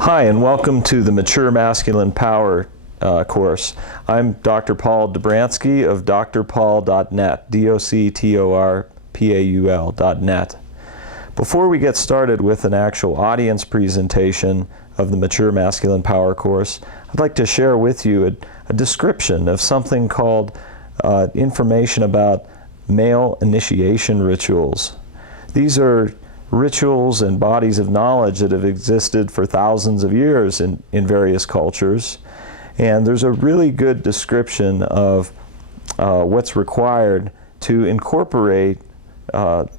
Hi, and welcome to the Mature Masculine Power course. I'm Dr. Paul Dobransky of drpaul.net, doctorpaul.net. Before we get started with an actual audience presentation of the Mature Masculine Power course, I'd like to share with you a description of something called information about male initiation rituals. These are rituals and bodies of knowledge that have existed for thousands of years in various cultures. And there's a really good description of what's required to incorporate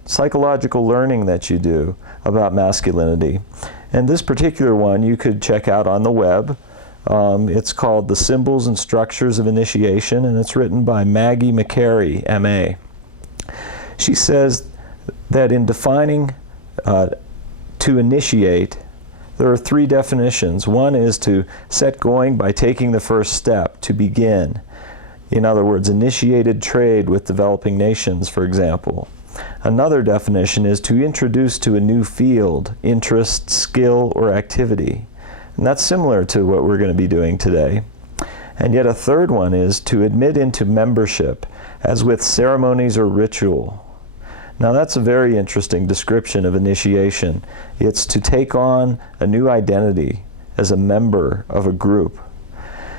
psychological learning that you do about masculinity. And this particular one you could check out on the web. It's called The Symbols and Structures of Initiation, and it's written by Maggie McCary, M.A. She says that in defining to initiate, there are three definitions. One is to set going by taking the first step, to begin. In other words, initiated trade with developing nations, for example. Another definition is to introduce to a new field, interest, skill, or activity. And that's similar to what we're going to be doing today. And yet a third one is to admit into membership, as with ceremonies or ritual. Now that's a very interesting description of initiation. It's to take on a new identity as a member of a group.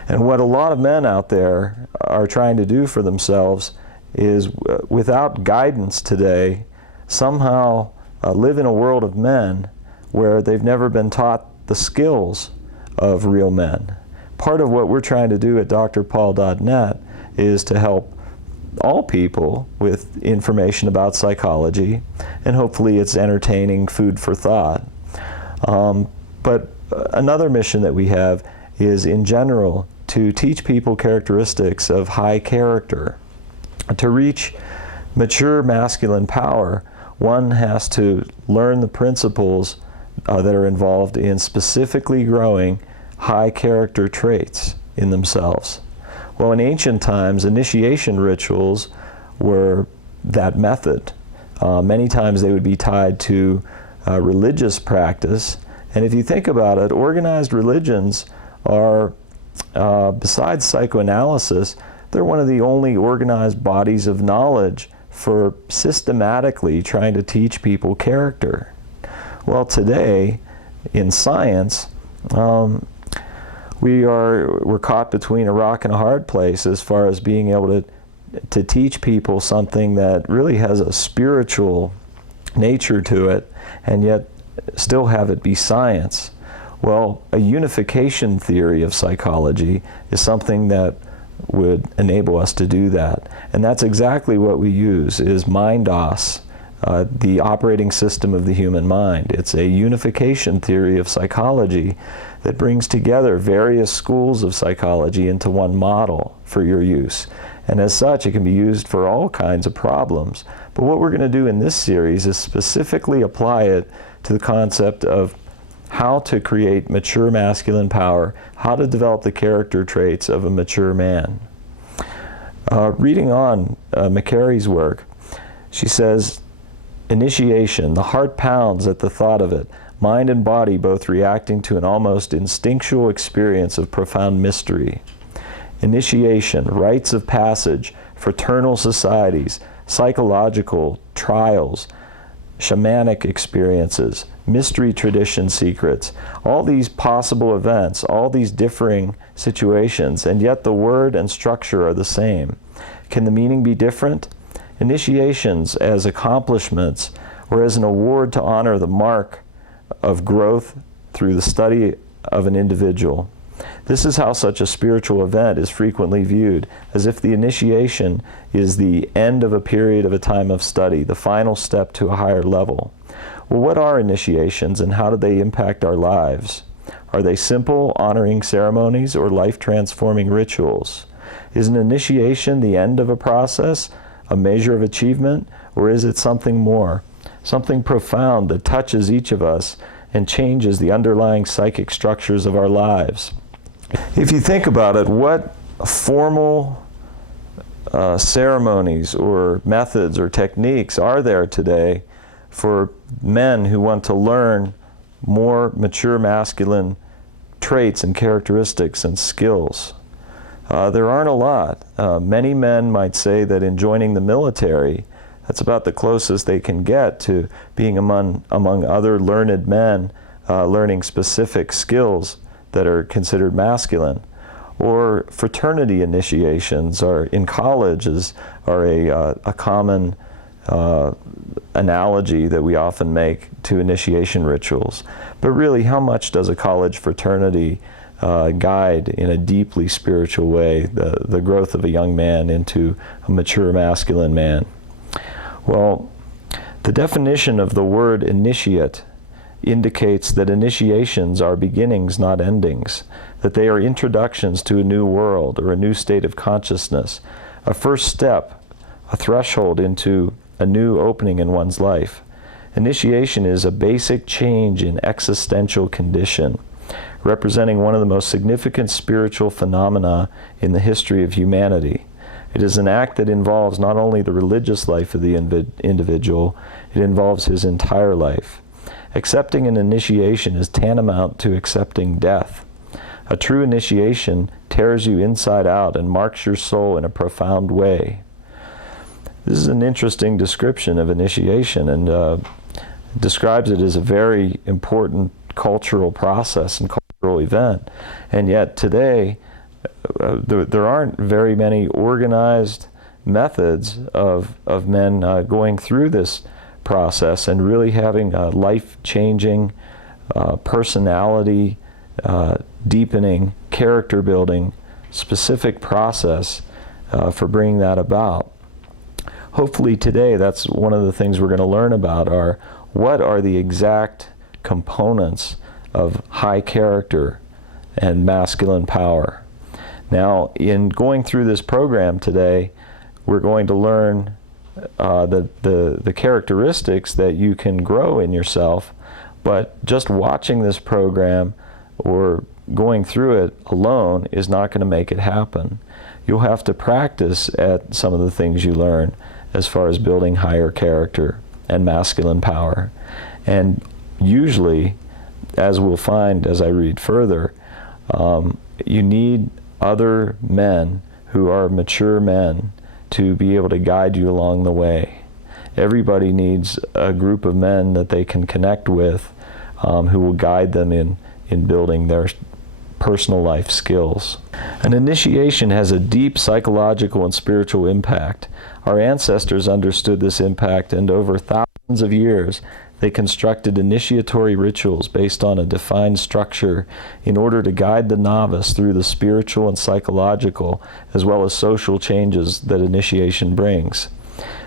And what a lot of men out there are trying to do for themselves is, without guidance today, somehow live in a world of men where they've never been taught the skills of real men. Part of what we're trying to do at drpaul.net is to help all people with information about psychology, and hopefully it's entertaining food for thought. But another mission that we have is, in general, to teach people characteristics of high character. To reach mature masculine power, one has to learn the principles that are involved in specifically growing high character traits in themselves. Well, in ancient times, initiation rituals were that method. Many times they would be tied to religious practice. And if you think about it, organized religions are, besides psychoanalysis, they're one of the only organized bodies of knowledge for systematically trying to teach people character. Well, today, in science, we're caught between a rock and a hard place as far as being able to teach people something that really has a spiritual nature to it, and yet still have it be science. Well, a unification theory of psychology is something that would enable us to do that. And that's exactly what we use, is MindOS, the operating system of the human mind. It's a unification theory of psychology that brings together various schools of psychology into one model for your use. And as such, it can be used for all kinds of problems. But what we're going to do in this series is specifically apply it to the concept of how to create mature masculine power, how to develop the character traits of a mature man. Reading on McCary's work, she says, initiation, the heart pounds at the thought of it, mind and body both reacting to an almost instinctual experience of profound mystery. Initiation, rites of passage, fraternal societies, psychological trials, shamanic experiences, mystery tradition secrets, all these possible events, all these differing situations, and yet the word and structure are the same. Can the meaning be different? Initiations as accomplishments, or as an award to honor the mark of growth through the study of an individual. This is how such a spiritual event is frequently viewed, as if the initiation is the end of a period of a time of study, the final step to a higher level. Well, what are initiations, and how do they impact our lives? Are they simple, honoring ceremonies, or life-transforming rituals? Is an initiation the end of a process, a measure of achievement, or is it something more? Something profound that touches each of us and changes the underlying psychic structures of our lives. If you think about it, what formal ceremonies or methods or techniques are there today for men who want to learn more mature masculine traits and characteristics and skills? There aren't a lot. Many men might say that in joining the military, that's about the closest they can get to being among other learned men, learning specific skills that are considered masculine. Or fraternity initiations are in colleges are a common analogy that we often make to initiation rituals. But really, how much does a college fraternity guide in a deeply spiritual way the growth of a young man into a mature masculine man? Well, the definition of the word initiate indicates that initiations are beginnings, not endings, that they are introductions to a new world or a new state of consciousness, a first step, a threshold into a new opening in one's life. Initiation is a basic change in existential condition, representing one of the most significant spiritual phenomena in the history of humanity. It is an act that involves not only the religious life of the individual, it involves his entire life. Accepting an initiation is tantamount to accepting death. A true initiation tears you inside out and marks your soul in a profound way. This is an interesting description of initiation, and describes it as a very important cultural process and cultural event. And yet today, there aren't very many organized methods of men going through this process and really having a life-changing, personality deepening, character building, specific process for bringing that about. Hopefully today, that's one of the things we're going to learn about are what are the exact components of high character and masculine power. Now, in going through this program today, we're going to learn the characteristics that you can grow in yourself, but just watching this program or going through it alone is not going to make it happen. You'll have to practice at some of the things you learn as far as building higher character and masculine power. And usually, as we'll find as I read further, you need other men who are mature men to be able to guide you along the way. Everybody needs a group of men that they can connect with who will guide them in building their personal life skills. An initiation has a deep psychological and spiritual impact. Our ancestors understood this impact, and over thousands of years they constructed initiatory rituals based on a defined structure in order to guide the novice through the spiritual and psychological as well as social changes that initiation brings.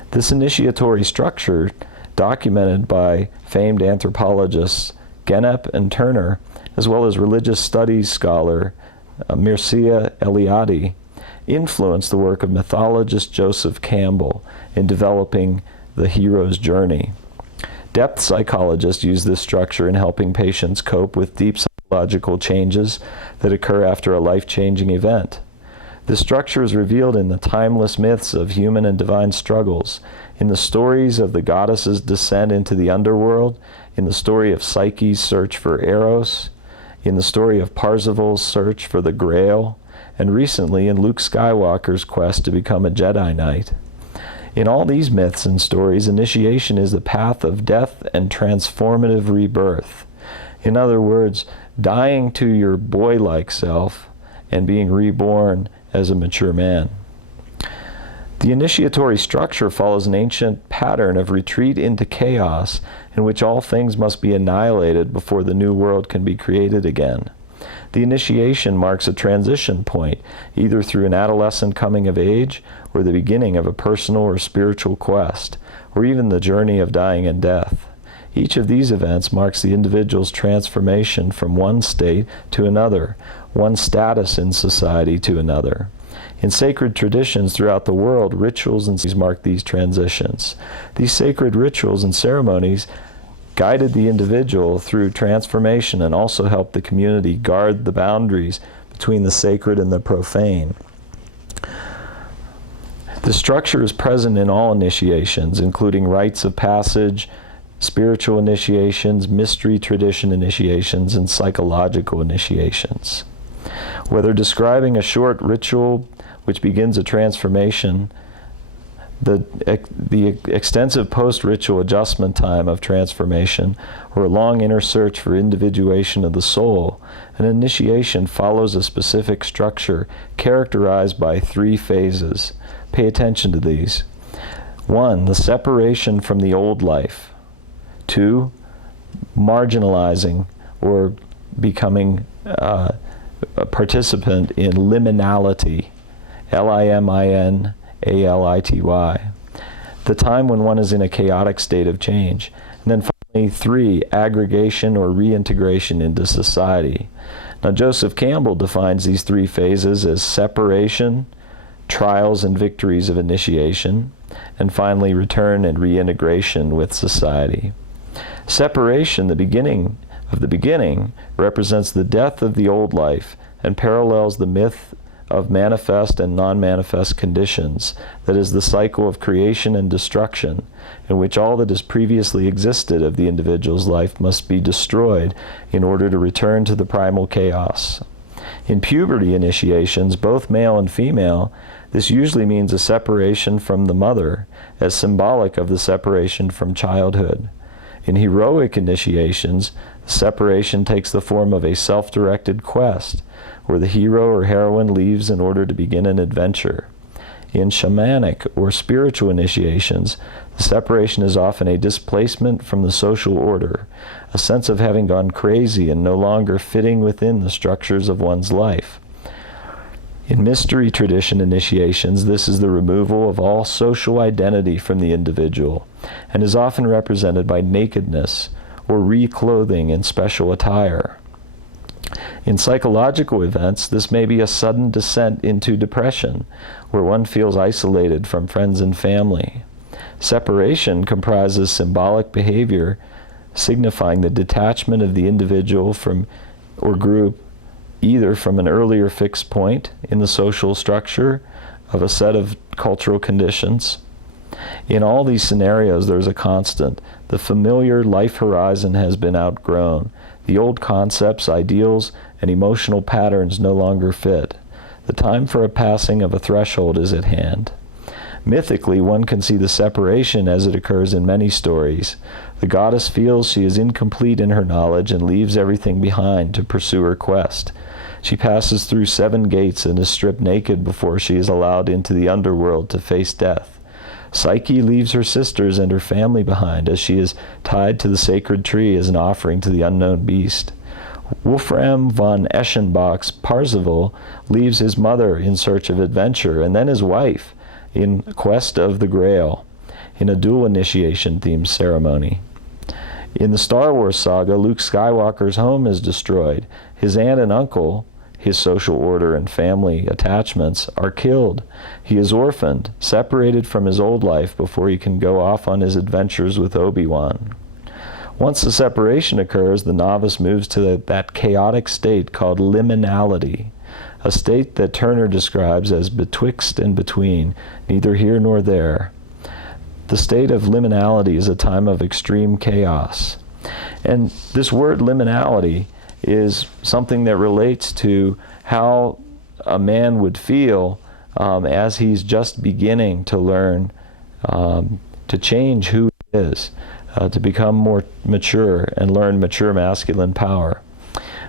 This initiatory structure, documented by famed anthropologists Genep and Turner, as well as religious studies scholar Mircea Eliade, influenced the work of mythologist Joseph Campbell in developing the hero's journey. Depth psychologists use this structure in helping patients cope with deep psychological changes that occur after a life-changing event. This structure is revealed in the timeless myths of human and divine struggles, in the stories of the goddess's descent into the underworld, in the story of Psyche's search for Eros, in the story of Parzival's search for the Grail, and recently in Luke Skywalker's quest to become a Jedi Knight. In all these myths and stories, initiation is the path of death and transformative rebirth. In other words, dying to your boy-like self and being reborn as a mature man. The initiatory structure follows an ancient pattern of retreat into chaos in which all things must be annihilated before the new world can be created again. The initiation marks a transition point, either through an adolescent coming of age or the beginning of a personal or spiritual quest, or even the journey of dying and death. Each of these events marks the individual's transformation from one state to another, one status in society to another. In sacred traditions throughout the world, rituals and ceremonies mark these transitions. These sacred rituals and ceremonies guided the individual through transformation and also helped the community guard the boundaries between the sacred and the profane. The structure is present in all initiations, including rites of passage, spiritual initiations, mystery tradition initiations, and psychological initiations. Whether describing a short ritual which begins a transformation, the extensive post-ritual adjustment time of transformation, or a long inner search for individuation of the soul, an initiation follows a specific structure characterized by 3 phases. Pay attention to these. 1, the separation from the old life. 2, marginalizing or becoming a participant in liminality, liminality, the time when one is in a chaotic state of change. And then finally, 3, aggregation or reintegration into society. Now, Joseph Campbell defines these 3 phases as separation, trials and victories of initiation, and finally, return and reintegration with society. Separation, the beginning of the beginning, represents the death of the old life and parallels the myth of manifest and non-manifest conditions, that is the cycle of creation and destruction, in which all that has previously existed of the individual's life must be destroyed in order to return to the primal chaos. In puberty initiations, both male and female, this usually means a separation from the mother, as symbolic of the separation from childhood. In heroic initiations, separation takes the form of a self-directed quest, where the hero or heroine leaves in order to begin an adventure. In shamanic or spiritual initiations, the separation is often a displacement from the social order, a sense of having gone crazy and no longer fitting within the structures of one's life. In mystery tradition initiations, this is the removal of all social identity from the individual, and is often represented by nakedness or reclothing in special attire. In psychological events, this may be a sudden descent into depression, where one feels isolated from friends and family. Separation comprises symbolic behavior signifying the detachment of the individual from or group, either from an earlier fixed point in the social structure of a set of cultural conditions. In all these scenarios, there's a constant. The familiar life horizon has been outgrown. The old concepts, ideals, and emotional patterns no longer fit. The time for a passing of a threshold is at hand. Mythically, one can see the separation as it occurs in many stories. The goddess feels she is incomplete in her knowledge and leaves everything behind to pursue her quest. She passes through 7 gates and is stripped naked before she is allowed into the underworld to face death. Psyche leaves her sisters and her family behind as she is tied to the sacred tree as an offering to the unknown beast. Wolfram von Eschenbach's Parzival leaves his mother in search of adventure and then his wife in quest of the Grail in a dual initiation themed ceremony. In the Star Wars saga, Luke Skywalker's home is destroyed. His aunt and uncle, his social order and family attachments, are killed. He is orphaned, separated from his old life before he can go off on his adventures with Obi-Wan. Once the separation occurs, the novice moves to that chaotic state called liminality, a state that Turner describes as betwixt and between, neither here nor there. The state of liminality is a time of extreme chaos. And this word liminality is something that relates to how a man would feel as he's just beginning to learn to change who he is, to become more mature and learn mature masculine power.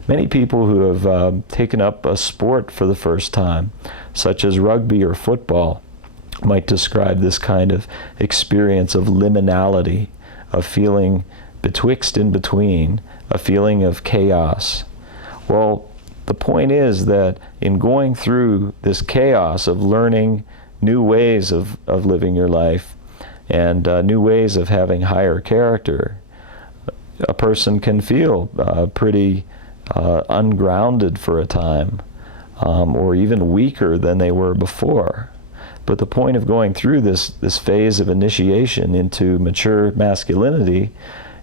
Many people who have taken up a sport for the first time, such as rugby or football, might describe this kind of experience of liminality, of feeling betwixt and between, a feeling of chaos. Well, the point is that in going through this chaos of learning new ways of living your life and new ways of having higher character, a person can feel pretty ungrounded for a time, or even weaker than they were before. But the point of going through this phase of initiation into mature masculinity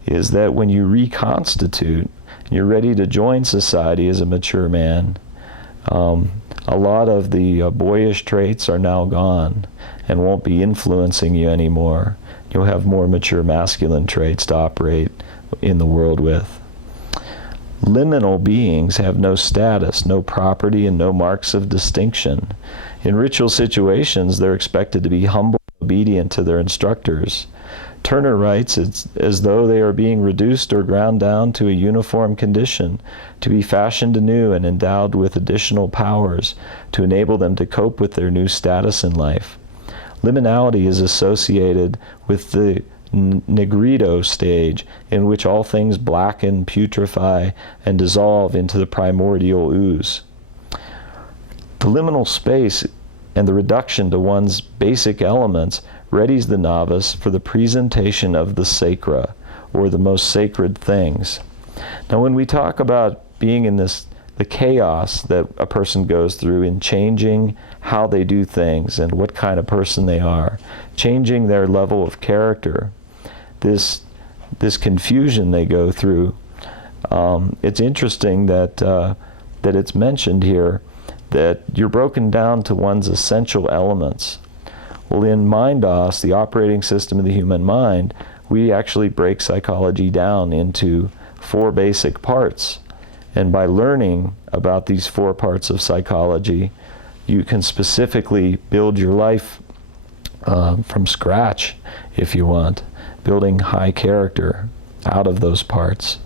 is that when you reconstitute, you're ready to join society as a mature man, a lot of the boyish traits are now gone and won't be influencing you anymore. you'll have more mature masculine traits to operate in the world with. Liminal beings have no status, no property, and no marks of distinction. In ritual situations, they're expected to be humble and obedient to their instructors. Turner writes, it's as though they are being reduced or ground down to a uniform condition, to be fashioned anew and endowed with additional powers to enable them to cope with their new status in life. Liminality is associated with the Negrito stage, in which all things blacken, putrefy, and dissolve into the primordial ooze. The liminal space and the reduction to one's basic elements readies the novice for the presentation of the sacra, or the most sacred things. Now, when we talk about being in the chaos that a person goes through in changing how they do things and what kind of person they are, changing their level of character, this confusion they go through, it's interesting that it's mentioned here that you're broken down to one's essential elements. Well, in MindOS, the operating system of the human mind, we actually break psychology down into 4 basic parts. And by learning about these 4 parts of psychology, you can specifically build your life from scratch, if you want, building high character out of those parts.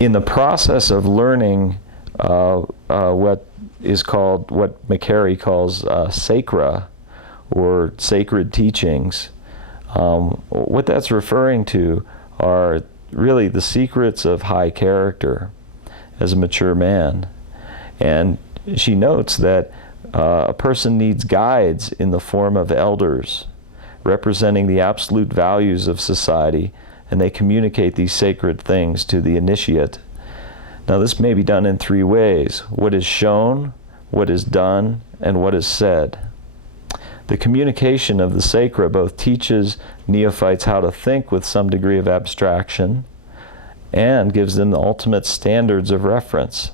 In the process of learning what McCary calls sacra, or sacred teachings, what that's referring to are really the secrets of high character as a mature man. And she notes that a person needs guides in the form of elders, representing the absolute values of society, and they communicate these sacred things to the initiate. Now, this may be done in 3 ways: what is shown, what is done, and what is said. The communication of the sacra both teaches neophytes how to think with some degree of abstraction and gives them the ultimate standards of reference.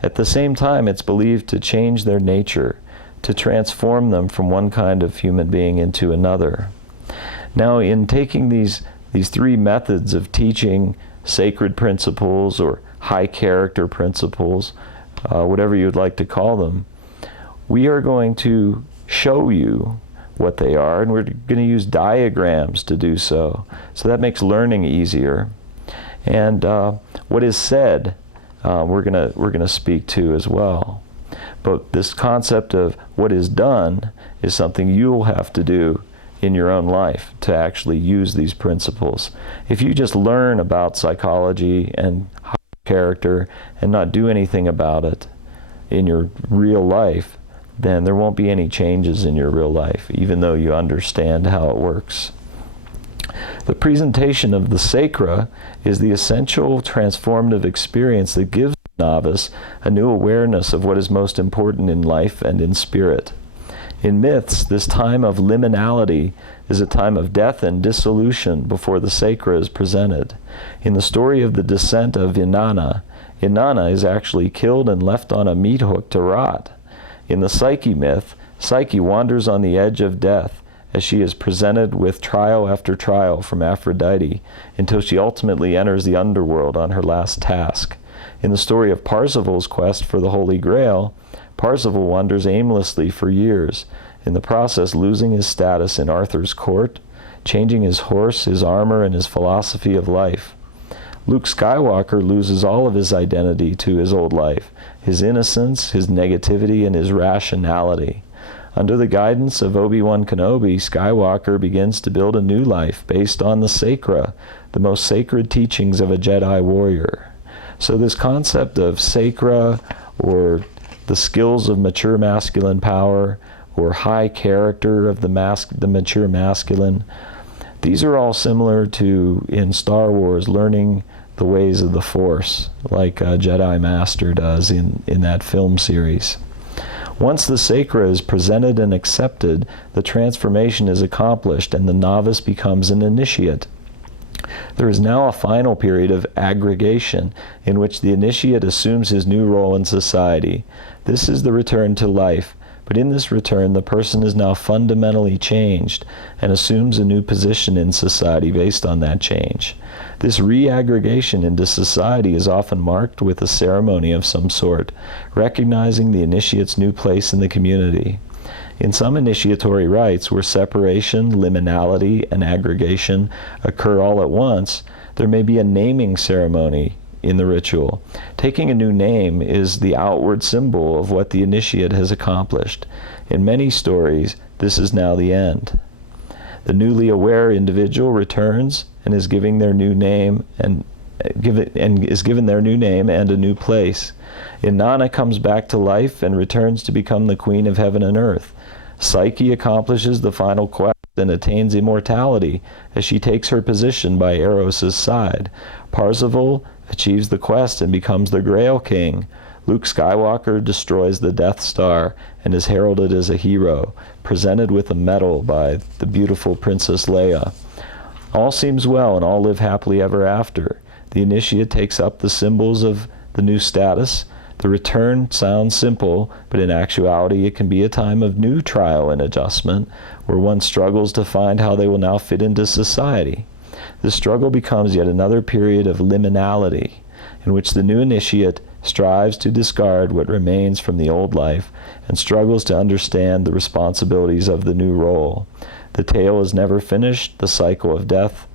At the same time, it's believed to change their nature, to transform them from one kind of human being into another. Now, in taking these 3 methods of teaching sacred principles or high character principles, whatever you'd like to call them, we are going to show you what they are, and we're going to use diagrams to do so. So that makes learning easier. And what is said, we're going to speak to as well. But this concept of what is done is something you'll have to do in your own life to actually use these principles. If you just learn about psychology and character and not do anything about it in your real life, then there won't be any changes in your real life, even though you understand how it works. The presentation of the sacra is the essential transformative experience that gives the novice a new awareness of what is most important in life and in spirit. In myths, this time of liminality is a time of death and dissolution before the sacra is presented. In the story of the descent of Inanna, Inanna is actually killed and left on a meat hook to rot. In the Psyche myth, Psyche wanders on the edge of death as she is presented with trial after trial from Aphrodite until she ultimately enters the underworld on her last task. In the story of Parzival's quest for the Holy Grail, Parzival wanders aimlessly for years, in the process losing his status in Arthur's court, changing his horse, his armor, and his philosophy of life. Luke Skywalker loses all of his identity to his old life, his innocence, his negativity, and his rationality. Under the guidance of Obi-Wan Kenobi, Skywalker begins to build a new life based on the sacra, the most sacred teachings of a Jedi warrior. So this concept of sacra, or the skills of mature masculine power, or high character of the mature masculine, these are all similar to, in Star Wars, learning the ways of the Force, like a Jedi Master does in that film series. Once the sacra is presented and accepted, the transformation is accomplished and the novice becomes an initiate. There is now a final period of aggregation in which the initiate assumes his new role in society. This is the return to life, but in this return, the person is now fundamentally changed and assumes a new position in society based on that change. This reaggregation into society is often marked with a ceremony of some sort, recognizing the initiate's new place in the community. In some initiatory rites where separation, liminality, and aggregation occur all at once, there may be a naming ceremony in the ritual. Taking a new name is the outward symbol of what the initiate has accomplished. In many stories, this is now the end. The newly aware individual returns and is given their new name and is given their new name and a new place. Inanna comes back to life and returns to become the queen of heaven and earth. Psyche accomplishes the final quest and attains immortality as she takes her position by Eros' side. Parzival achieves the quest and becomes the Grail King. Luke Skywalker destroys the Death Star and is heralded as a hero, presented with a medal by the beautiful Princess Leia. All seems well and all live happily ever after. The initiate takes up the symbols of the new status. The return sounds simple, but in actuality it can be a time of new trial and adjustment, where one struggles to find how they will now fit into society. The struggle becomes yet another period of liminality, in which the new initiate strives to discard what remains from the old life and struggles to understand the responsibilities of the new role. The tale is never finished, the cycle of death,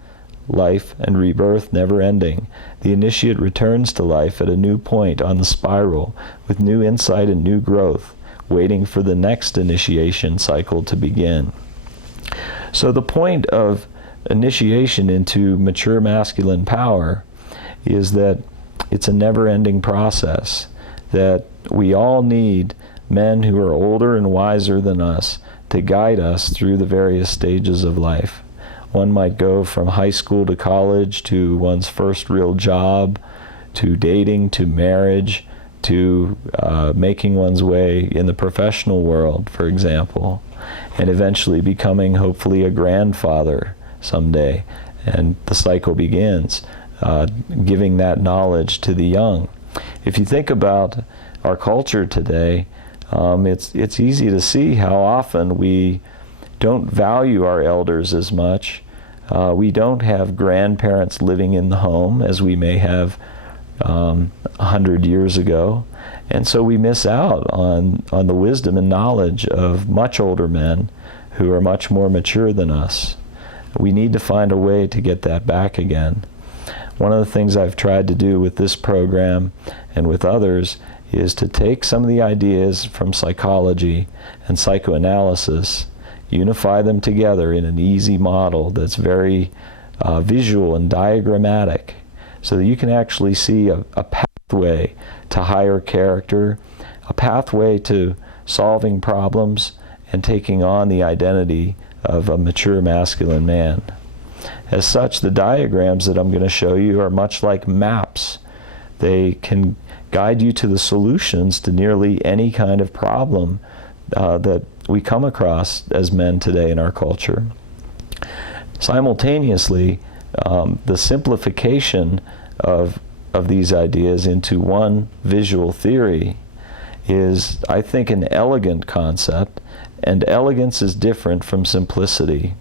life, and rebirth never ending. The initiate returns to life at a new point on the spiral with new insight and new growth, waiting for the next initiation cycle to begin. So the point of initiation into mature masculine power is that it's a never-ending process, that we all need men who are older and wiser than us to guide us through the various stages of life. One might go from high school to college, to one's first real job, to dating, to marriage, to making one's way in the professional world, for example, and eventually becoming, hopefully, a grandfather someday. And the cycle begins, giving that knowledge to the young. If you think about our culture today, it's easy to see how often we don't value our elders as much. We don't have grandparents living in the home as we may have 100 years ago. And so we miss out on the wisdom and knowledge of much older men who are much more mature than us. We need to find a way to get that back again. One of the things I've tried to do with this program and with others is to take some of the ideas from psychology and psychoanalysis, unify them together in an easy model that's very visual and diagrammatic, so that you can actually see a pathway to higher character, a pathway to solving problems and taking on the identity of a mature masculine man. As such, the diagrams that I'm going to show you are much like maps. They can guide you to the solutions to nearly any kind of problem that we come across as men today in our culture. Simultaneously, the simplification of these ideas into one visual theory is, I think, an elegant concept, and elegance is different from simplicity.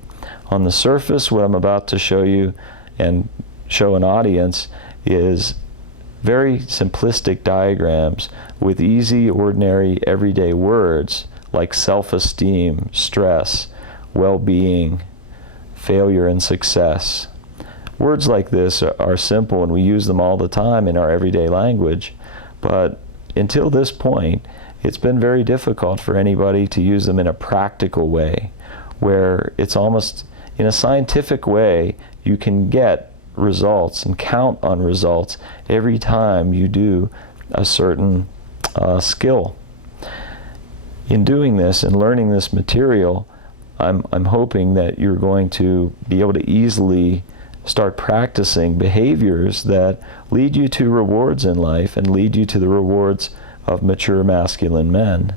On the surface, what I'm about to show you and show an audience is very simplistic diagrams with easy, ordinary, everyday words like self-esteem, stress, well-being, failure, and success. Words like this are simple, and we use them all the time in our everyday language, but until this point, it's been very difficult for anybody to use them in a practical way, where it's almost in a scientific way you can get results and count on results every time you do a certain skill. In doing this and learning this material, I'm hoping that you're going to be able to easily start practicing behaviors that lead you to rewards in life and lead you to the rewards of mature masculine men.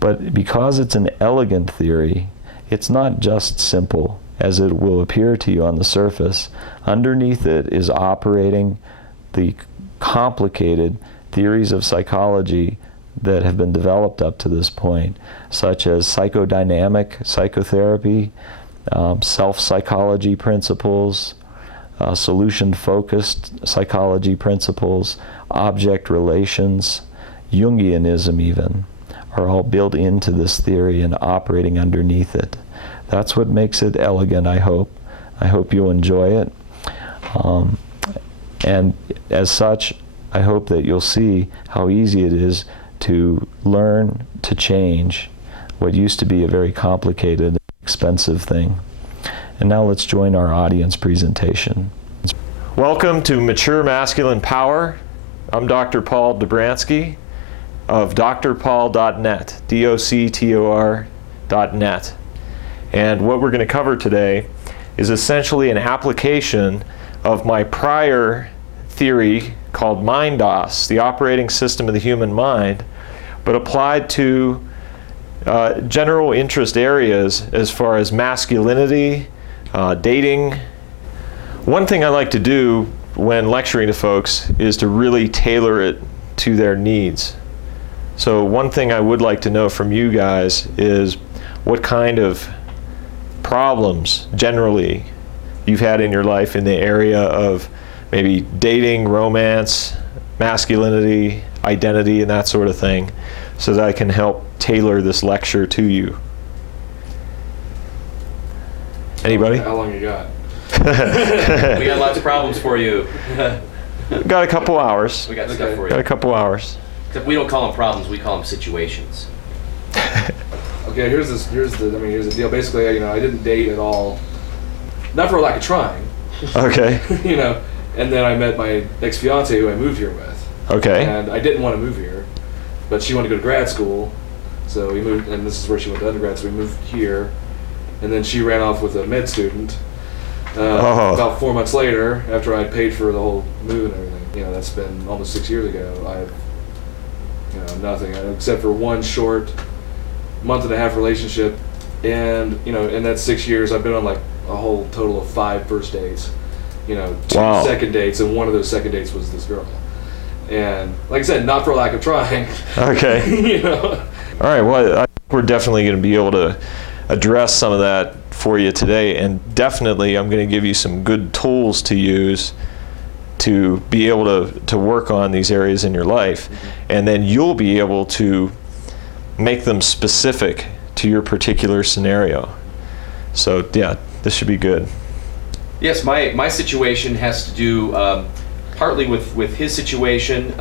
But because it's an elegant theory, it's not just simple as it will appear to you on the surface. Underneath it is operating the complicated theories of psychology that have been developed up to this point, such as psychodynamic psychotherapy, self-psychology principles, solution-focused psychology principles, object relations, Jungianism even, are all built into this theory and operating underneath it. That's what makes it elegant, I hope. I hope you'll enjoy it. And as such, I hope that you'll see how easy it is to learn to change what used to be a very complicated, expensive thing. And now let's join our audience presentation. Welcome to Mature Masculine Power. I'm Dr. Paul Dobransky of drpaul.net, doctor.net. And what we're going to cover today is essentially an application of my prior theory called MindOS, the operating system of the human mind, but applied to general interest areas as far as masculinity, dating. One thing I like to do when lecturing to folks is to really tailor it to their needs. So one thing I would like to know from you guys is what kind of problems generally you've had in your life in the area of maybe dating, romance, masculinity, identity, and that sort of thing, so that I can help tailor this lecture to you. Anybody? How long you got? We got lots of problems for you. Got a couple hours. We got stuff for Got a you. couple hours. Except we don't call them problems, we call them situations. Okay, here's the deal. Basically, I didn't date at all, not for a lack of trying. Okay. And then I met my ex-fiance who I moved here with. Okay. And I didn't want to move here, but she wanted to go to grad school, so we moved, and this is where she went to undergrad, so we moved here. And then she ran off with a med student. About 4 months later, after I'd paid for the whole move and everything, that's been almost 6 years ago. I've, nothing except for one short month-and-a-half relationship, and in that 6 years, I've been on like a whole total of 5 first dates, 2 Wow. second dates, and one of those second dates was this girl. And like I said, not for lack of trying. Okay. All right. Well, I think we're definitely going to be able to address some of that for you today, and definitely I'm going to give you some good tools to use to be able to work on these areas in your life, and then you'll be able to make them specific to your particular scenario. So yeah, this should be good. Yes, my situation has to do partly with his situation,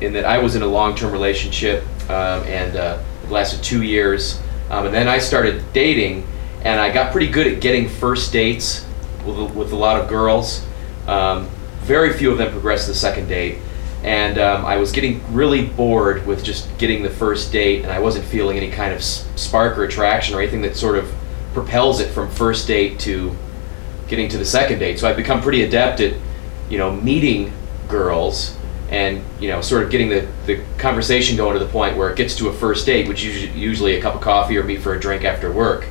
in that I was in a long-term relationship, and it lasted 2 years. And then I started dating, and I got pretty good at getting first dates with a lot of girls. Very few of them progressed to the second date, and I was getting really bored with just getting the first date, and I wasn't feeling any kind of spark or attraction or anything that sort of propels it from first date to getting to the second date. So I've become pretty adept at, meeting girls and sort of getting the conversation going to the point where it gets to a first date, which is usually a cup of coffee or meet for a drink after work.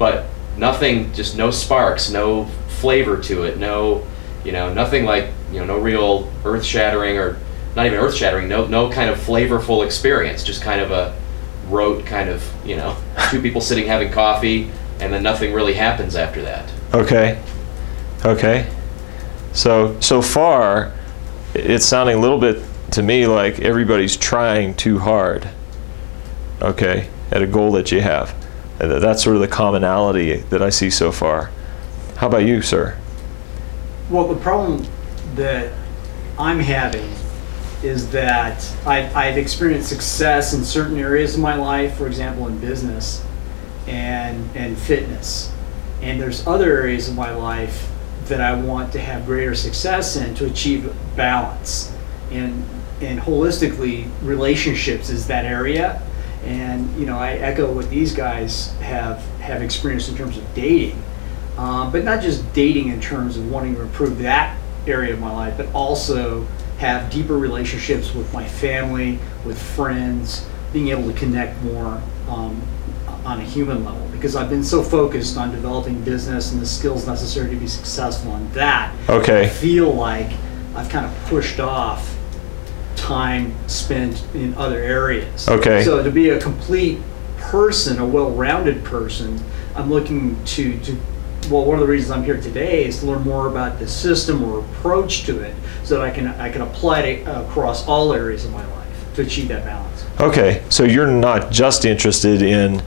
But nothing, just no sparks, no flavor to it, nothing like, no real earth-shattering, or not even earth-shattering, no kind of flavorful experience, just kind of a rote kind of, two people sitting having coffee, and then nothing really happens after that. Okay. So far, it's sounding a little bit to me like everybody's trying too hard, okay, at a goal that you have. That's sort of the commonality that I see so far. How about you, sir? Well, the problem that I'm having is that I've experienced success in certain areas of my life, for example, in business and fitness. And there's other areas of my life that I want to have greater success in to achieve balance. And holistically, relationships is that area. And I echo what these guys have experienced in terms of dating, but not just dating in terms of wanting to improve that area of my life, but also have deeper relationships with my family, with friends, being able to connect more on a human level. Because I've been so focused on developing business and the skills necessary to be successful in that. Okay. I feel like I've kind of pushed off time spent in other areas. Okay. So to be a complete person, a well-rounded person, I'm looking to well, one of the reasons I'm here today is to learn more about the system or approach to it, so that I can apply it across all areas of my life to achieve that balance. Okay, so you're not just interested in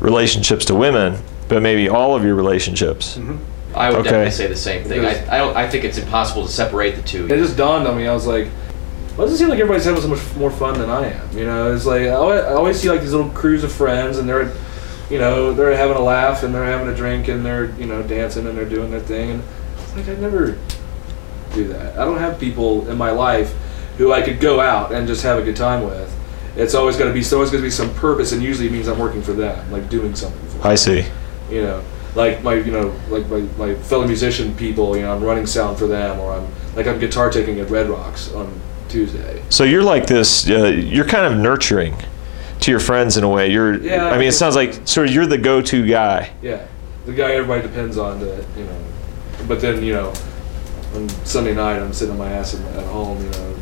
relationships to women, but maybe all of your relationships. Mm-hmm. I would Okay. definitely say the same thing. Because- I think it's impossible to separate the two. It just dawned on me. I was like, why does it seem like everybody's having so much more fun than I am? You know, it's like I always see like these little crews of friends, and they're, you know, they're having a laugh and they're having a drink and they're, you know, dancing and they're doing their thing. And it's like I never do that. I don't have people in my life who I could go out and just have a good time with. It's always got to be some purpose, and usually it means I'm working for them, like doing something for them. I see. You know, like my my fellow musician people. You know, I'm running sound for them, or I'm guitar taking at Red Rocks on Tuesday. So you're like this, you're kind of nurturing to your friends in a way. Yeah, I mean, it sounds like sort of you're the go-to guy. Yeah, the guy everybody depends on to, you know. But then, you know, on Sunday night I'm sitting on my ass at home, you know.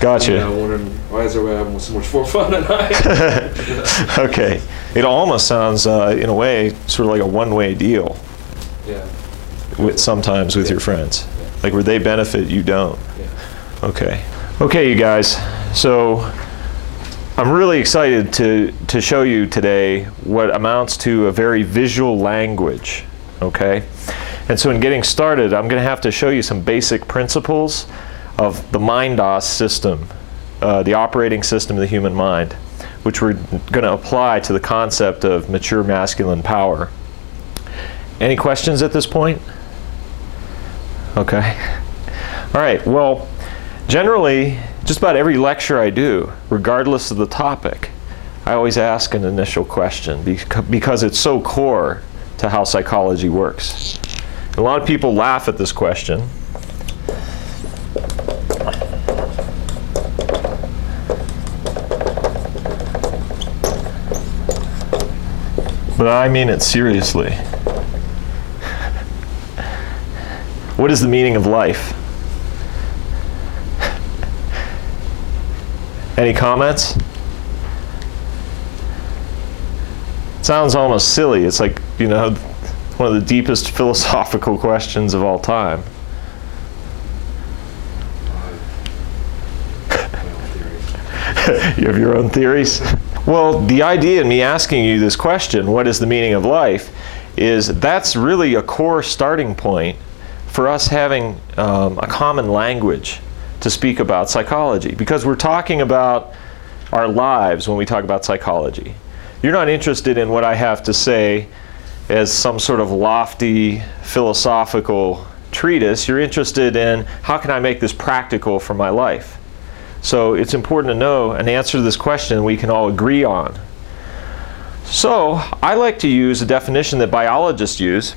Gotcha. You know, wondering why is everybody having so much more fun tonight? Okay. It almost sounds, in a way, sort of like a one-way deal Yeah. sometimes with your friends. Yeah. Like where they benefit, you don't. Yeah. Okay. Okay, you guys. So I'm really excited to show you today what amounts to a very visual language. Okay? And so in getting started, I'm going to have to show you some basic principles of the MindOS system, the operating system of the human mind, which we're going to apply to the concept of mature masculine power. Any questions at this point? Okay. All right. Well, generally, just about every lecture I do, regardless of the topic, I always ask an initial question because it's so core to how psychology works. A lot of people laugh at this question. But I mean it seriously. What is the meaning of life? Any comments? It sounds almost silly. It's like, you know, one of the deepest philosophical questions of all time. You have your own theories? Well, the idea in me asking you this question, what is the meaning of life, is that's really a core starting point for us having a common language to speak about psychology, because we're talking about our lives when we talk about psychology. You're not interested in what I have to say as some sort of lofty philosophical treatise. You're interested in how can I make this practical for my life. So it's important to know an answer to this question we can all agree on. So I like to use a definition that biologists use,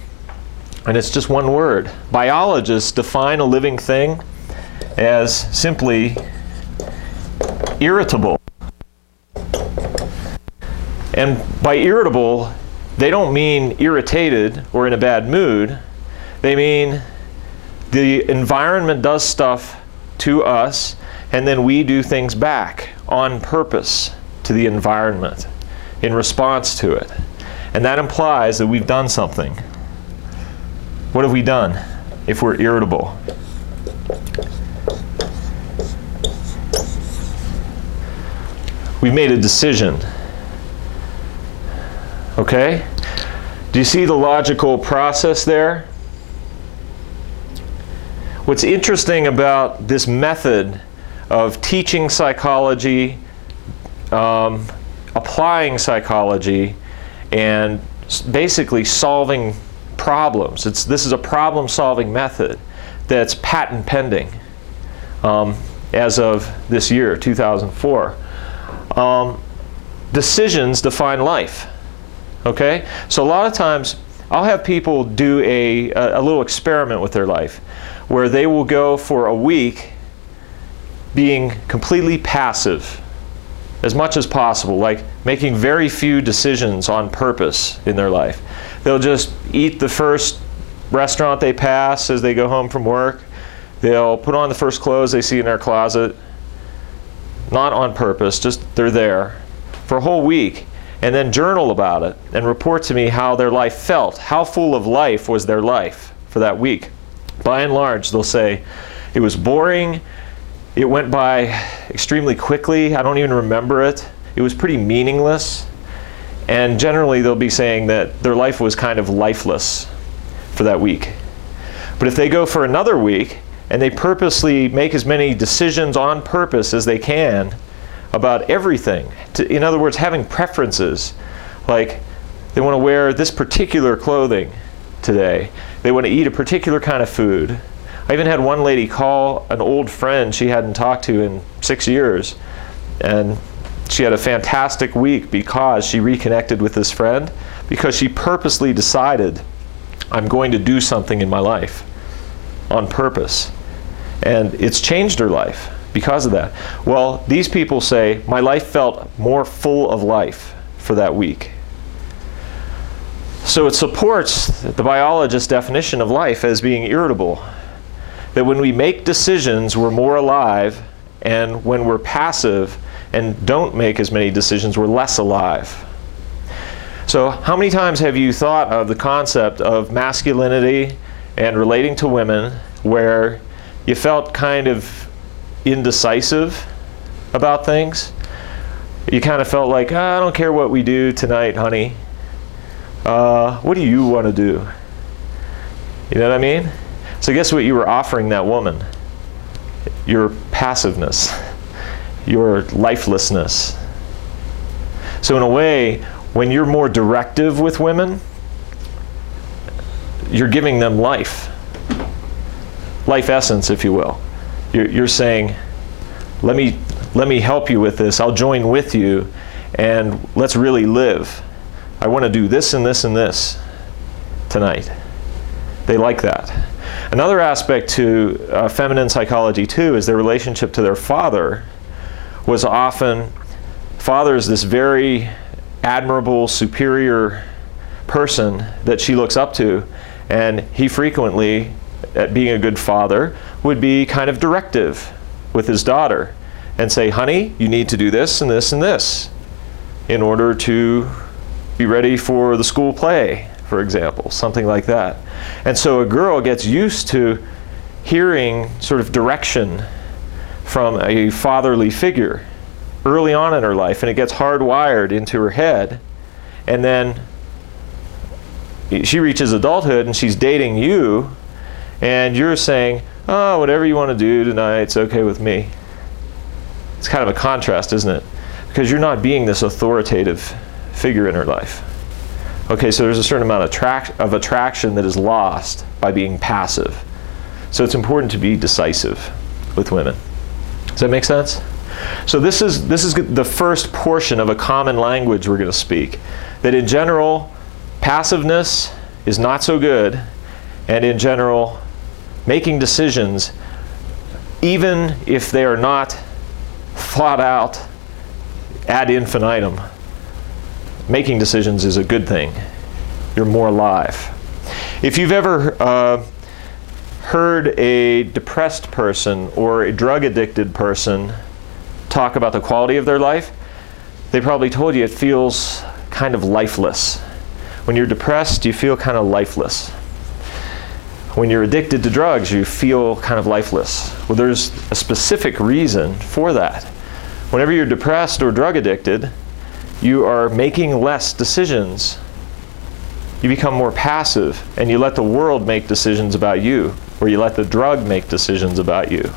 and it's just one word. Biologists define a living thing as simply irritable. And by irritable, they don't mean irritated or in a bad mood. They mean the environment does stuff to us, and then we do things back on purpose to the environment in response to it. And that implies that we've done something. What have we done if we're irritable? We've made a decision. Okay? Do you see the logical process there? What's interesting about this method of teaching psychology, applying psychology, and basically solving problems. This is a problem-solving method that's patent pending as of this year, 2004. Decisions define life. Okay? So a lot of times I'll have people do a little experiment with their life where they will go for a week being completely passive as much as possible, like making very few decisions on purpose in their life. They'll just eat the first restaurant they pass as they go home from work. They'll put on the first clothes they see in their closet, not on purpose, just they're there for a whole week, and then journal about it and report to me how their life felt. How full of life was their life for that week? By and large, they'll say, it was boring, it went by extremely quickly, I don't even remember it, it was pretty meaningless, and generally they'll be saying that their life was kind of lifeless for that week. But if they go for another week, and they purposely make as many decisions on purpose as they can about everything. In other words, having preferences. Like, they want to wear this particular clothing today. They want to eat a particular kind of food. I even had one lady call an old friend she hadn't talked to in 6 years. And she had a fantastic week because she reconnected with this friend, because she purposely decided, I'm going to do something in my life on purpose. And it's changed her life because of that. Well, these people say, my life felt more full of life for that week. So it supports the biologist's definition of life as being irritable. That when we make decisions, we're more alive, and when we're passive and don't make as many decisions, we're less alive. So how many times have you thought of the concept of masculinity and relating to women where you felt kind of indecisive about things? You kind of felt like, I don't care what we do tonight, honey. What do you want to do? You know what I mean? So guess what you were offering that woman? Your passiveness, your lifelessness. So in a way, when you're more directive with women, you're giving them life essence, if you will. You're saying, let me help you with this. I'll join with you, and let's really live. I want to do this and this and this tonight. They like that. Another aspect to feminine psychology too is their relationship to their father was often, father is this very admirable, superior person that she looks up to, and he frequently, at being a good father, would be kind of directive with his daughter and say, honey, you need to do this and this and this in order to be ready for the school play, for example, something like that. And so a girl gets used to hearing sort of direction from a fatherly figure early on in her life, and it gets hardwired into her head, and then she reaches adulthood and she's dating you, and you're saying, oh, whatever you want to do tonight, it's okay with me. It's kind of a contrast, isn't it? Because you're not being this authoritative figure in her life. Okay, so there's a certain amount of attraction that is lost by being passive. So it's important to be decisive with women. Does that make sense? So this is the first portion of a common language we're going to speak. That in general, passiveness is not so good, and in general, making decisions, even if they are not thought out ad infinitum, making decisions is a good thing. You're more alive. If you've ever heard a depressed person or a drug-addicted person talk about the quality of their life, they probably told you it feels kind of lifeless. When you're depressed, you feel kind of lifeless. When you're addicted to drugs, you feel kind of lifeless. Well, there's a specific reason for that. Whenever you're depressed or drug addicted, you are making less decisions. You become more passive, and you let the world make decisions about you, or you let the drug make decisions about you.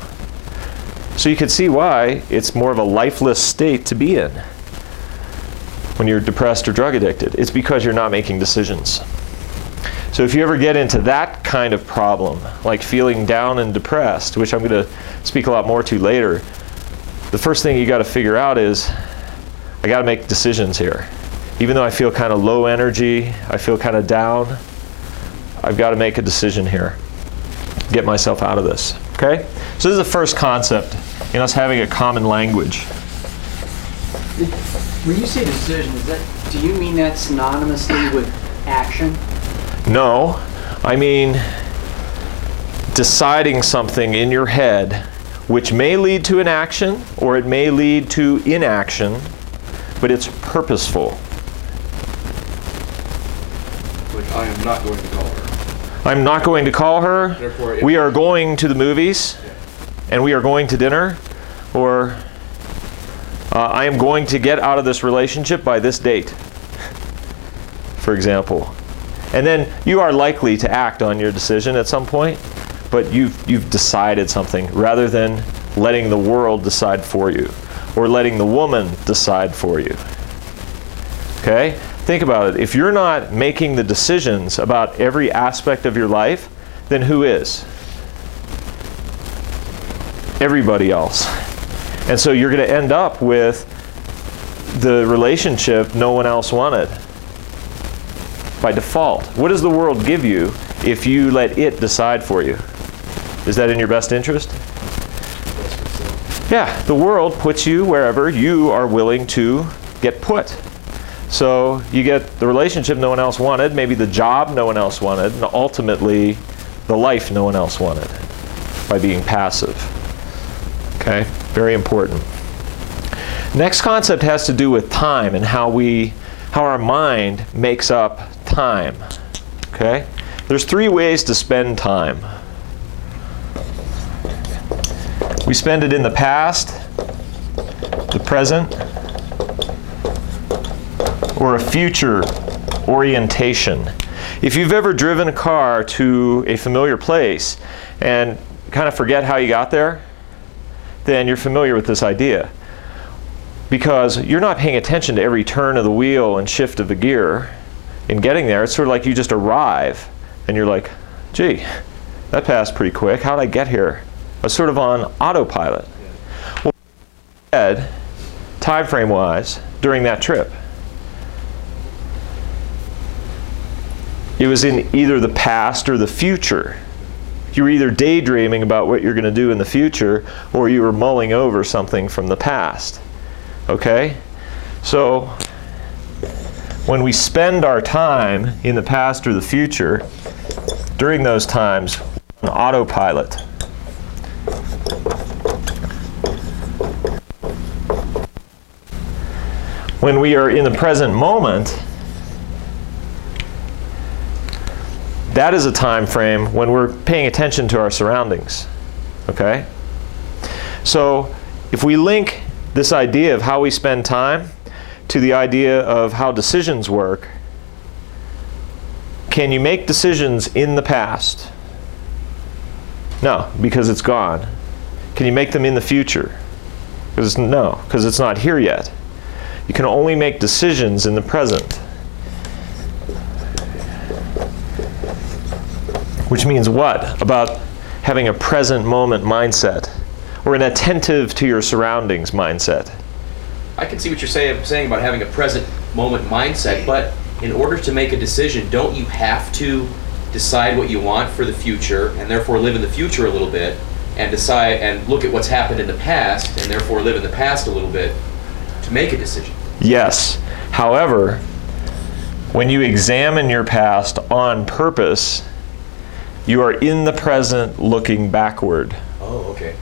So you can see why it's more of a lifeless state to be in when you're depressed or drug addicted. It's because you're not making decisions. So if you ever get into that kind of problem, like feeling down and depressed, which I'm going to speak a lot more to later, the first thing you got to figure out is, I got to make decisions here. Even though I feel kind of low energy, I feel kind of down, I've got to make a decision here. Get myself out of this. Okay? So this is the first concept in us having a common language. When you say decision, do you mean that synonymously with action? No, I mean deciding something in your head which may lead to an action or it may lead to inaction, but it's purposeful. Like, I am not going to call her. I'm not going to call her. Therefore, We are going to the movies, Yeah. and we are going to dinner, or I am going to get out of this relationship by this date, for example. And then you are likely to act on your decision at some point, but you've decided something rather than letting the world decide for you or letting the woman decide for you. Okay? Think about it. If you're not making the decisions about every aspect of your life, then who is? Everybody else. And so you're going to end up with the relationship no one else wanted by default. What does the world give you if you let it decide for you? Is that in your best interest? Yeah, the world puts you wherever you are willing to get put. So you get the relationship no one else wanted, maybe the job no one else wanted, and ultimately the life no one else wanted by being passive. Okay, very important. Next concept has to do with time and how our mind makes up time. Okay, there's 3 ways to spend time. We spend it in the past, the present, or a future orientation. If you've ever driven a car to a familiar place and kind of forget how you got there, then you're familiar with this idea. Because you're not paying attention to every turn of the wheel and shift of the gear in getting there. It's sort of like you just arrive and you're like, gee, that passed pretty quick. How did I get here? I was sort of on autopilot. Well, said, time frame wise, during that trip, it was in either the past or the future. You were either daydreaming about what you're going to do in the future, or you were mulling over something from the past. Okay? So, when we spend our time in the past or the future, during those times, on autopilot. When we are in the present moment, that is a time frame when we're paying attention to our surroundings. Okay? So, if we link this idea of how we spend time to the idea of how decisions work, can you make decisions in the past? No, because it's gone. Can you make them in the future? No, because it's not here yet. You can only make decisions in the present. Which means what? About having a present moment mindset, or an attentive to your surroundings mindset. I can see what you're saying about having a present moment mindset, but in order to make a decision, don't you have to decide what you want for the future and therefore live in the future a little bit, and decide and look at what's happened in the past and therefore live in the past a little bit to make a decision? Yes. However, when you examine your past on purpose, you are in the present looking backward. Oh, okay.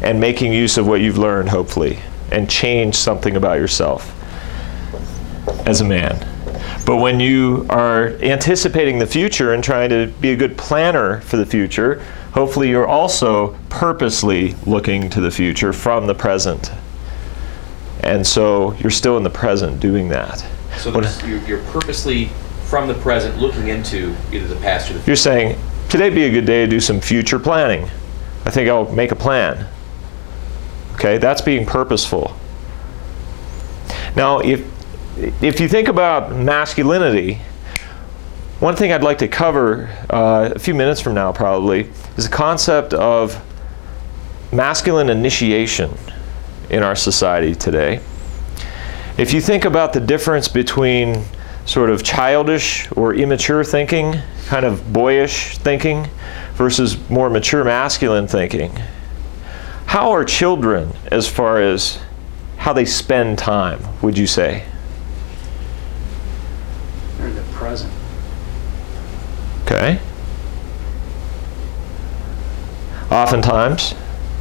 And making use of what you've learned, hopefully, and change something about yourself as a man. But when you are anticipating the future and trying to be a good planner for the future, hopefully you're also purposely looking to the future from the present. And so you're still in the present doing that. So you're purposely from the present looking into either the past or the future. You're saying, today'd be a good day to do some future planning. I think I'll make a plan. Okay, that's being purposeful. Now, if you think about masculinity, one thing I'd like to cover a few minutes from now probably is the concept of masculine initiation in our society today. If you think about the difference between sort of childish or immature thinking, kind of boyish thinking, versus more mature masculine thinking, how are children as far as how they spend time, would you say? They're in the present. Okay. Oftentimes,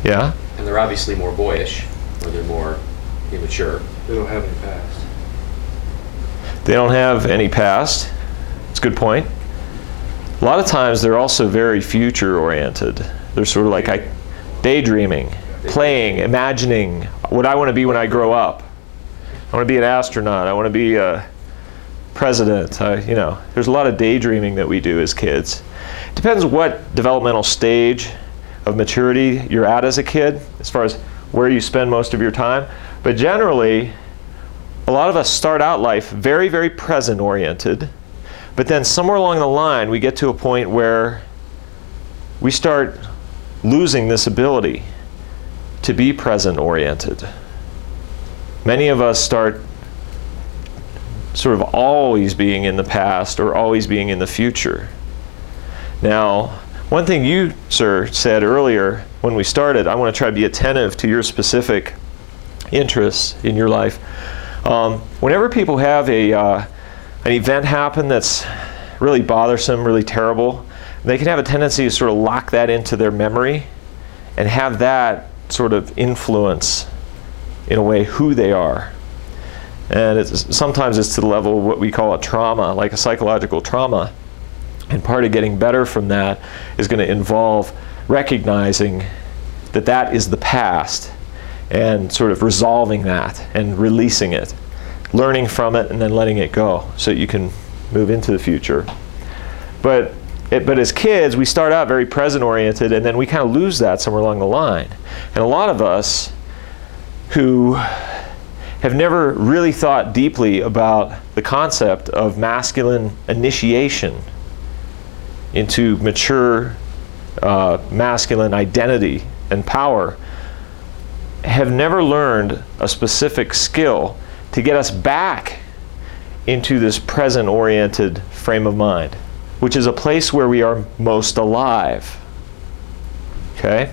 yeah. And they're obviously more boyish, or they're more immature. They don't have any past. They don't have any past. It's a good point. A lot of times they're also very future-oriented. They're sort of like daydreaming, playing, imagining what I want to be when I grow up. I want to be an astronaut. I want to be a president. You know, there's a lot of daydreaming that we do as kids. Depends what developmental stage of maturity you're at as a kid, as far as where you spend most of your time. But generally, a lot of us start out life very, very present-oriented, but then somewhere along the line, we get to a point where we start losing this ability to be present-oriented. Many of us start sort of always being in the past or always being in the future. Now, one thing you, sir, said earlier when we started, I want to try to be attentive to your specific interests in your life. Whenever people have an event happen that's really bothersome, really terrible, they can have a tendency to sort of lock that into their memory and have that sort of influence, in a way, who they are. And sometimes it's to the level of what we call a trauma, like a psychological trauma. And part of getting better from that is going to involve recognizing that that is the past and sort of resolving that and releasing it, learning from it and then letting it go so that you can move into the future. But as kids, we start out very present-oriented, and then we kind of lose that somewhere along the line. And a lot of us who have never really thought deeply about the concept of masculine initiation into mature masculine identity and power have never learned a specific skill to get us back into this present-oriented frame of mind, which is a place where we are most alive. Okay?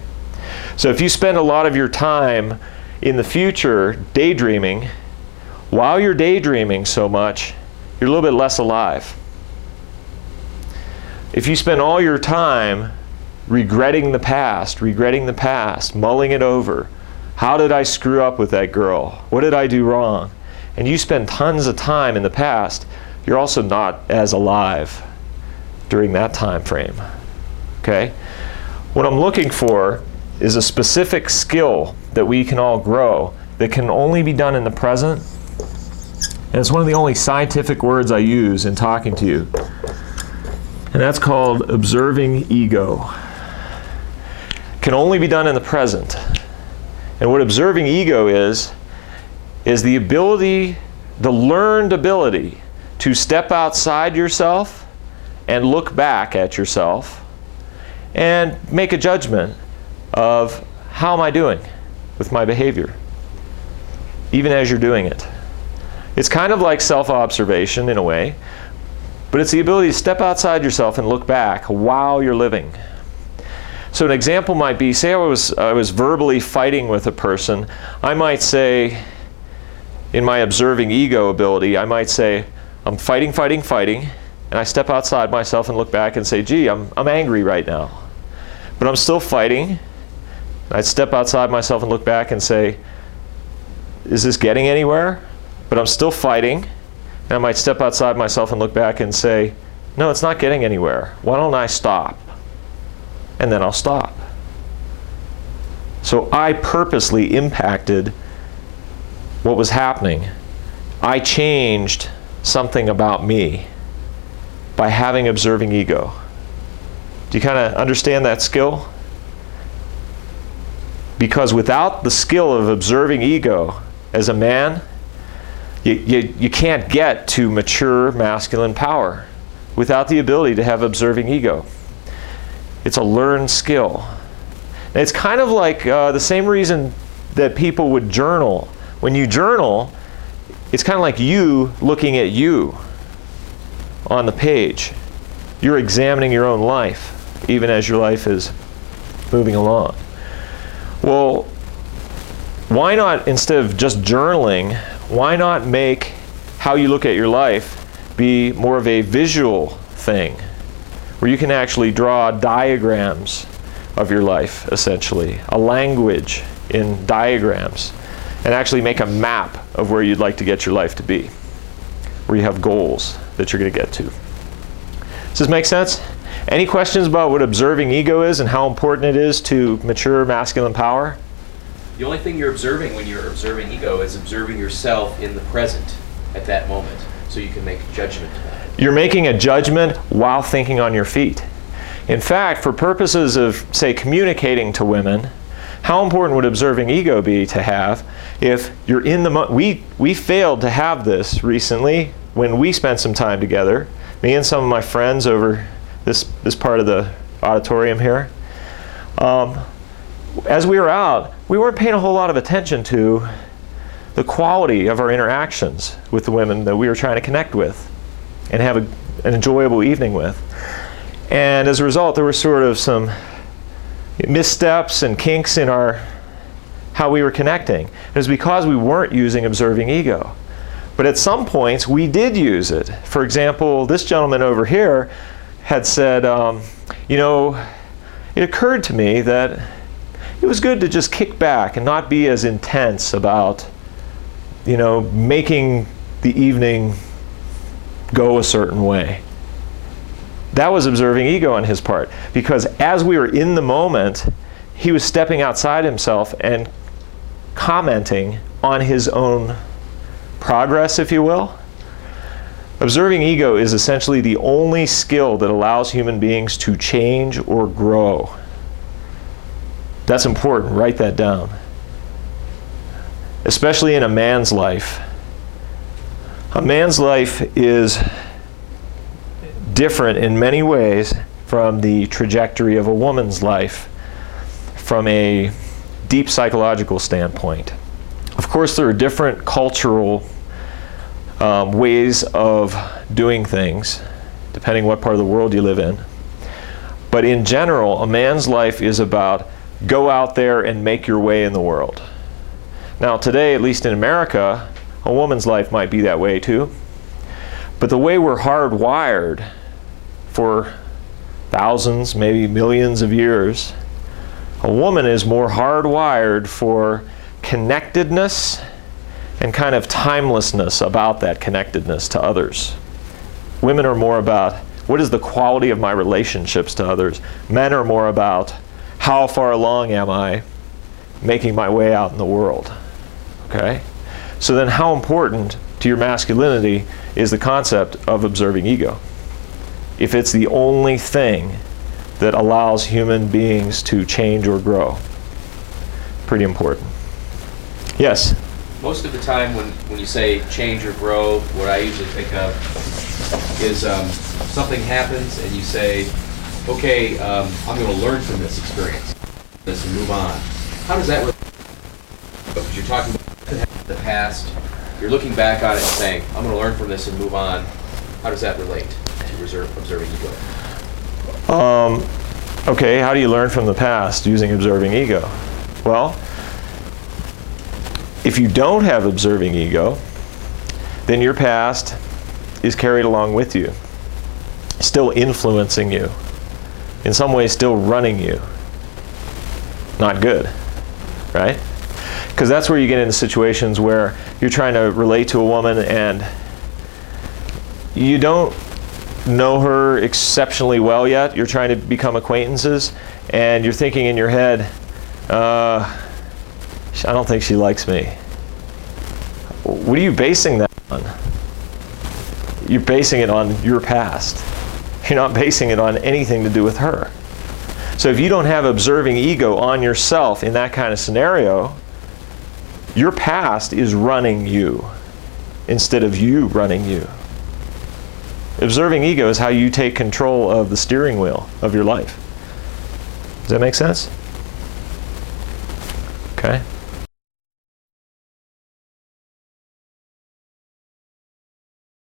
So if you spend a lot of your time in the future daydreaming, while you're daydreaming so much, you're a little bit less alive. If you spend all your time regretting the past, mulling it over, how did I screw up with that girl? What did I do wrong? And you spend tons of time in the past, you're also not as alive during that time frame. Okay? What I'm looking for is a specific skill that we can all grow that can only be done in the present. And it's one of the only scientific words I use in talking to you. And that's called observing ego. Can only be done in the present. And what observing ego is the ability, the learned ability to step outside yourself and look back at yourself and make a judgment of how am I doing with my behavior, even as you're doing it. It's kind of like self-observation in a way, but it's the ability to step outside yourself and look back while you're living. So an example might be, say I was verbally fighting with a person. I might say, in my observing ego ability, I might say, I'm fighting, and I step outside myself and look back and say, gee, I'm angry right now. But I'm still fighting. I'd step outside myself and look back and say, is this getting anywhere? But I'm still fighting. And I might step outside myself and look back and say, no, it's not getting anywhere. Why don't I stop? And then I'll stop. So I purposely impacted what was happening. I changed something about me by having observing ego. Do you kind of understand that skill? Because without the skill of observing ego as a man, you can't get to mature masculine power without the ability to have observing ego. It's a learned skill. And it's kind of like the same reason that people would journal. When you journal, it's kind of like you looking at you on the page. You're examining your own life, even as your life is moving along. Well, why not, instead of just journaling, why not make how you look at your life be more of a visual thing, where you can actually draw diagrams of your life, essentially, a language in diagrams, and actually make a map of where you'd like to get your life to be, where you have goals that you're going to get to. Does this make sense? Any questions about what observing ego is and how important it is to mature masculine power? The only thing you're observing when you're observing ego is observing yourself in the present at that moment, so you can make a judgment about it. You're making a judgment while thinking on your feet. In fact, for purposes of, say, communicating to women, how important would observing ego be to have if you're in the we failed to have this recently when we spent some time together, me and some of my friends over this part of the auditorium here. As we were out, we weren't paying a whole lot of attention to the quality of our interactions with the women that we were trying to connect with and have an enjoyable evening with. And as a result, there were sort of some missteps and kinks in how we were connecting. It was because we weren't using observing ego. But at some points, we did use it. For example, this gentleman over here had said, you know, it occurred to me that it was good to just kick back and not be as intense about, you know, making the evening go a certain way. That was observing ego on his part, because as we were in the moment, he was stepping outside himself and commenting on his own progress, if you will. Observing ego is essentially the only skill that allows human beings to change or grow. That's important. Write that down. Especially in a man's life. A man's life is different in many ways from the trajectory of a woman's life from a deep psychological standpoint. Of course, there are different cultural ways of doing things, depending what part of the world you live in. But in general, a man's life is about go out there and make your way in the world. Now today, at least in America, a woman's life might be that way too. But the way we're hardwired for thousands, maybe millions of years, a woman is more hardwired for connectedness and kind of timelessness about that connectedness to others. Women are more about what is the quality of my relationships to others. Men are more about how far along am I making my way out in the world. Okay? So then how important to your masculinity is the concept of observing ego? If it's the only thing that allows human beings to change or grow. Pretty important. Yes? Most of the time when you say change or grow, what I usually think of is something happens and you say, okay, I'm going to learn from this experience and move on. How does that relate? Because you're talking about the past, you're looking back on it and saying, I'm going to learn from this and move on. How does that relate to observing ego? Okay, how do you learn from the past using observing ego? Well, if you don't have observing ego, then your past is carried along with you, still influencing you, in some ways still running you. Not good, right? Because that's where you get into situations where you're trying to relate to a woman and you don't know her exceptionally well yet. You're trying to become acquaintances and you're thinking in your head, I don't think she likes me. What are you basing that on? You're basing it on your past. You're not basing it on anything to do with her. So if you don't have observing ego on yourself in that kind of scenario, your past is running you instead of you running you. Observing ego is how you take control of the steering wheel of your life. Does that make sense? Okay.